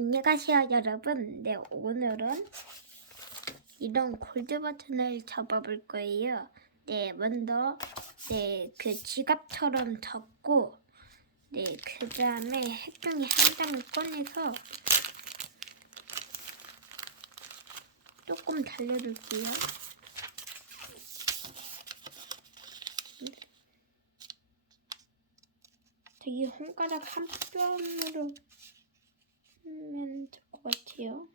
안녕하세요 여러분. 네 오늘은 이런 골드 버튼을 접어볼 거예요. 네 먼저 네 그 지갑처럼 접고 네그 다음에 핵종이 한 장을 꺼내서 조금 달려줄게요. 되게 손가락 한 뼘으로 하면 될 것 같아요.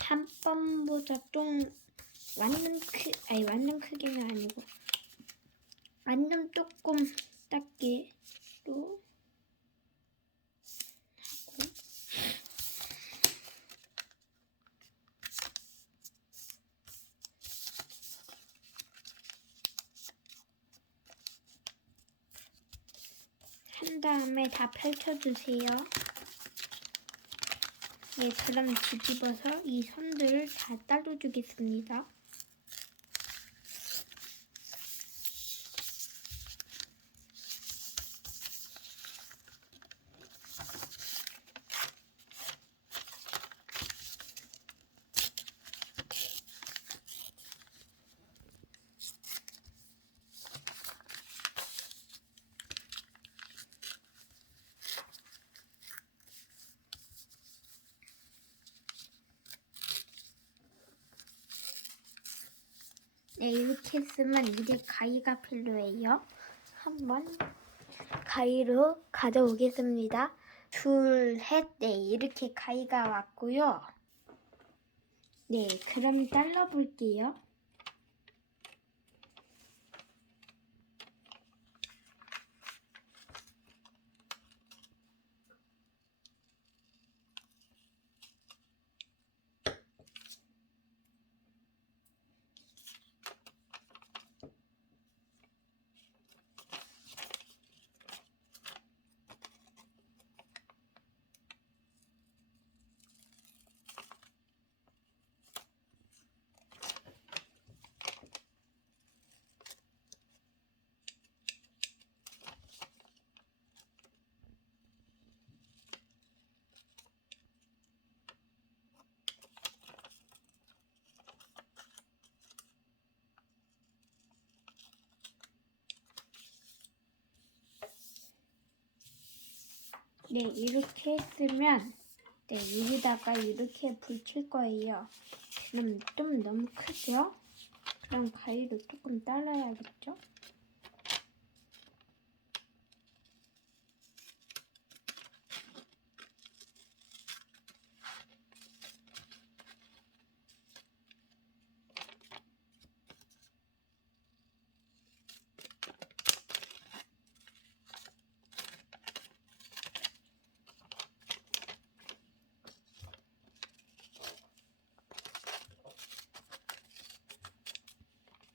한 번보다 좀 완전 크, 아니 완전 크기는 아니고 완전 조금 작게로 하고 한 다음에 다 펼쳐주세요. 네, 그럼 뒤집어서 이 선들을 다 따로 주겠습니다. 네, 이렇게 쓰면 이제 가위가 필요해요. 한번 가위로 가져오겠습니다. 둘, 셋, 네, 이렇게 가위가 왔고요. 네, 그럼 잘라볼게요. 네, 이렇게 했으면 네, 여기다가 이렇게 붙일 거예요. 그럼 좀 너무 크죠? 그럼 가위로 조금 잘라야겠죠?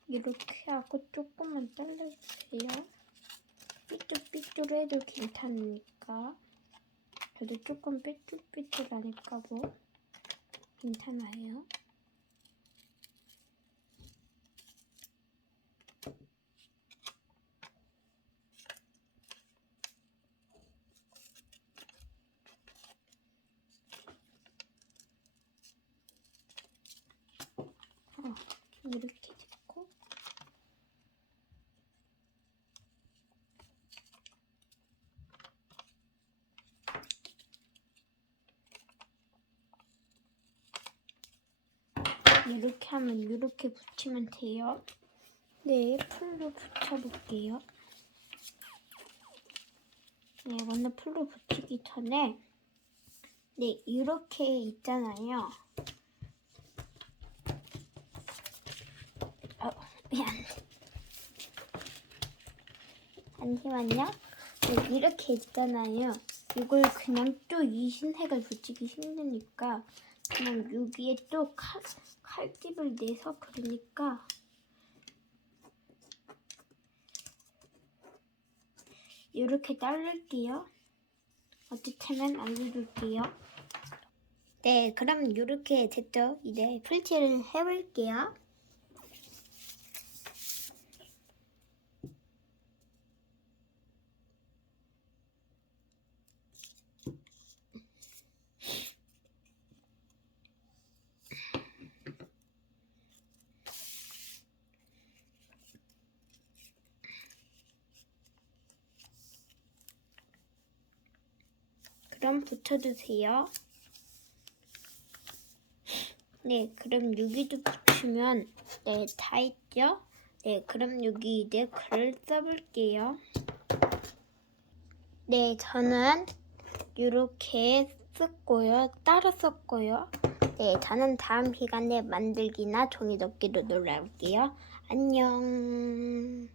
이렇게 하고 조금만 잘라주세요. 삐뚤삐뚤 해도 괜찮으니까. 저도 조금 삐뚤삐뚤하니까 뭐 괜찮아요. 어, 이렇게 짓고 이렇게 하면 이렇게 붙이면 돼요. 네, 풀로 붙여볼게요. 네, 먼저 풀로 붙이기 전에 네, 이렇게 있잖아요. 어, 미안. 잠시만요. 네, 이렇게 있잖아요. 이걸 그냥 또이 흰색을 붙이기 힘드니까 그냥 여기에 또 칼, 칼집을 내서 그러니까 이렇게 자를게요. 어떻게면 알려줄게요. 네, 그럼 이렇게 됐죠? 이제 풀칠을 해볼게요. 그럼 붙여주세요. 네, 그럼 여기도 붙이면 네, 다 있죠? 네, 그럼 여기 이제 글을 써볼게요. 네, 저는 이렇게 썼고요. 따로 썼고요. 네, 저는 다음 시간에 만들기나 종이 접기로 놀아올게요. 안녕.